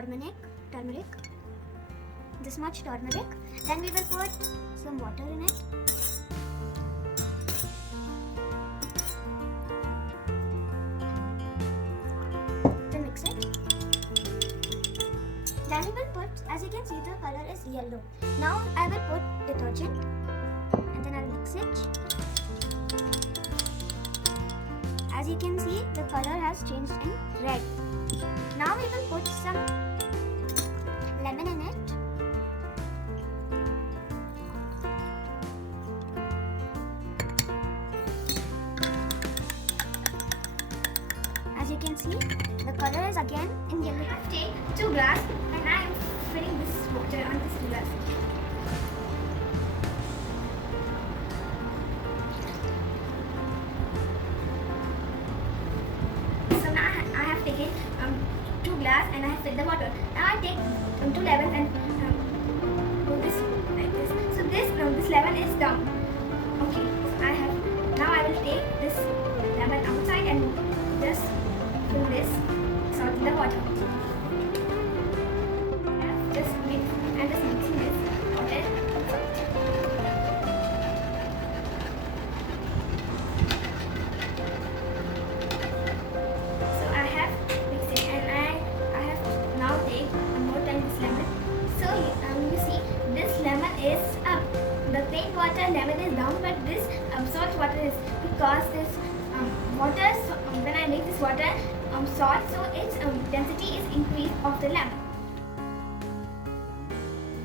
turmeric, this much turmeric. Then we will put some water in it. Then mix it. Then we will put, as you can see, the color is yellow. Now I will put detergent and then I'll mix it. As you can see, the color has changed in red. Now we will put some lemon in it. As you can see, the color is again in yellow. I take 2 glass and I am filling this water on this glass. So now I have taken 2 glass and I have filled the water. Now I take 2 lemons and do this like this. So this lemon is down. Okay, so now I will take this lemon outside and just fill this salt in the water. Just mix and just mixing this water and salt. So I have mixed it and I have now take one more time this lemon. So you see this lemon is up. The plain water lemon is down, but this salt water is because this water. So, when I make this water salt, so its density is increased of the lemon.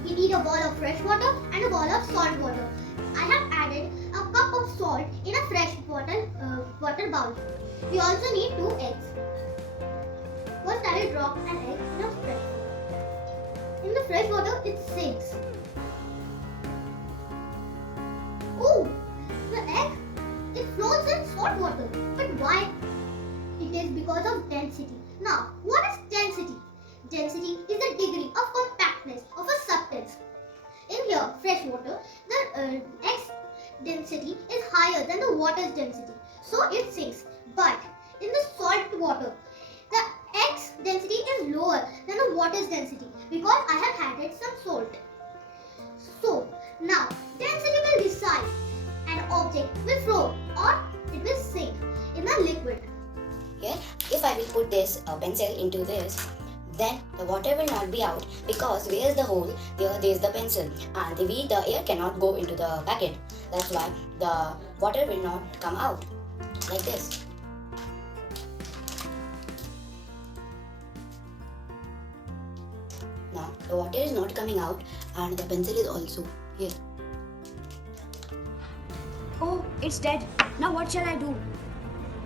We need a ball of fresh water and a ball of salt water. I have added a cup of salt in a fresh water bowl. We also need 2 eggs. First I will drop an egg in a fresh water. In the fresh water it sinks. Oh, the egg, it floats in salt water. But why? It is because of density. Now, what is density? Density is the degree of compactness of a substance. In here, fresh water, the X density is higher than the water's density, so it sinks. But in the salt water, the X density is lower than the water's density because I have added some salt. So, now density will decide. An object will float or it will sink in a liquid. Here, if I will put this pencil into this, then the water will not be out because where is the hole, there is the pencil, and the air cannot go into the packet. That's why the water will not come out like this. Now the water is not coming out and the pencil is also here. Oh, it's dead. Now what shall I do?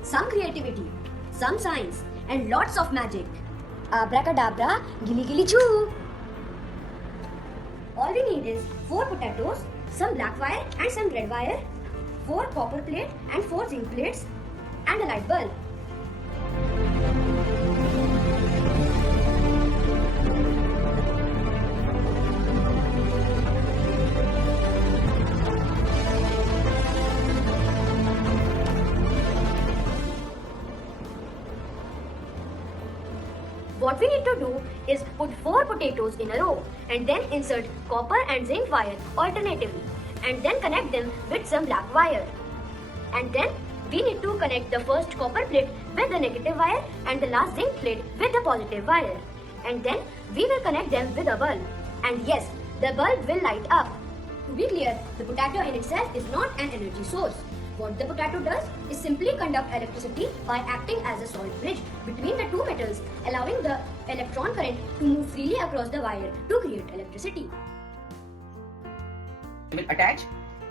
Some creativity, some science, and lots of magic. Abracadabra, gilly gilly choo. All we need is 4 potatoes, some black wire and some red wire, 4 copper plate and 4 zinc plates, and a light bulb. What we need to do is put 4 potatoes in a row and then insert copper and zinc wire alternatively and then connect them with some black wire. And then we need to connect the first copper plate with the negative wire and the last zinc plate with the positive wire. And then we will connect them with a bulb. And yes, the bulb will light up. To be clear, the potato in itself is not an energy source. What the potato does is simply conduct electricity by acting as a salt bridge between the two metals, allowing the electron current to move freely across the wire to create electricity. We will attach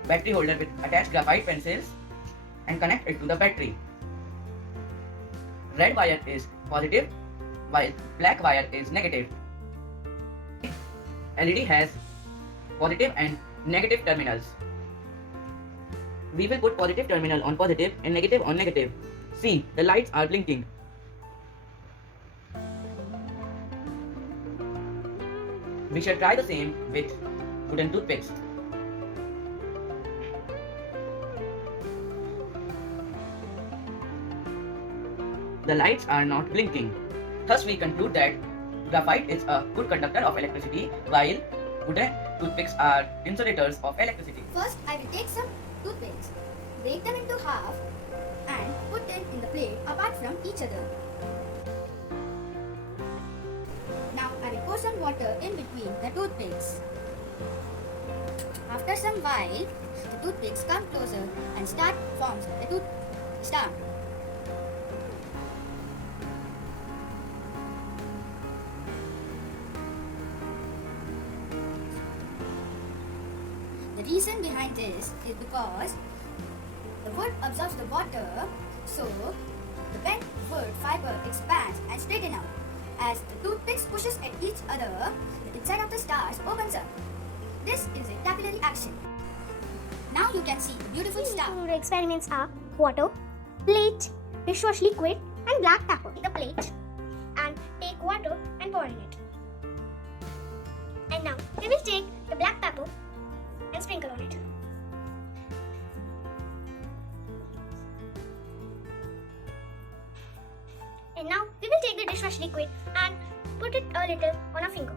battery holder with attached graphite pencils and connect it to the battery. Red wire is positive while black wire is negative. LED has positive and negative terminals. We will put positive terminal on positive and negative on negative. See, the lights are blinking. We shall try the same with wooden toothpicks. The lights are not blinking. Thus we conclude that Graphite is a good conductor of electricity, while wooden toothpicks are insulators of electricity. First, I will take some toothpicks, break them into half, and put them in the plate apart from each other. Now, I will pour some water in between the toothpicks. After some while, the toothpicks come closer and forms the tooth star. The reason behind this is because the wood absorbs the water, so the bent wood fiber expands and straightens out. As the toothpicks pushes at each other, the inside of the stars opens up. This is a capillary action. Now you can see the beautiful star. The experiments are water, plate, dishwash liquid, and black pepper. The plate and take water and pour in it. And now we will take the black pepper and sprinkle on it. And now we will take the dishwash liquid and put it a little on our finger.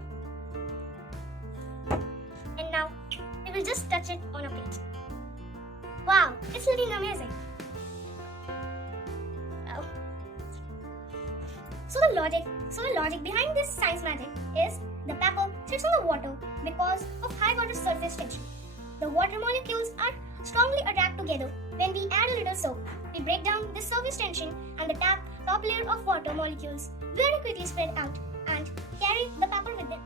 And now we will just touch it on a plate. Wow, it's looking amazing. Oh. So the logic behind this science magic is the pepper sits on the water because of high water surface tension. The water molecules are strongly attracted together. When we add a little soap, we break down the surface tension and the top layer of water molecules very quickly spread out and carry the pepper with them.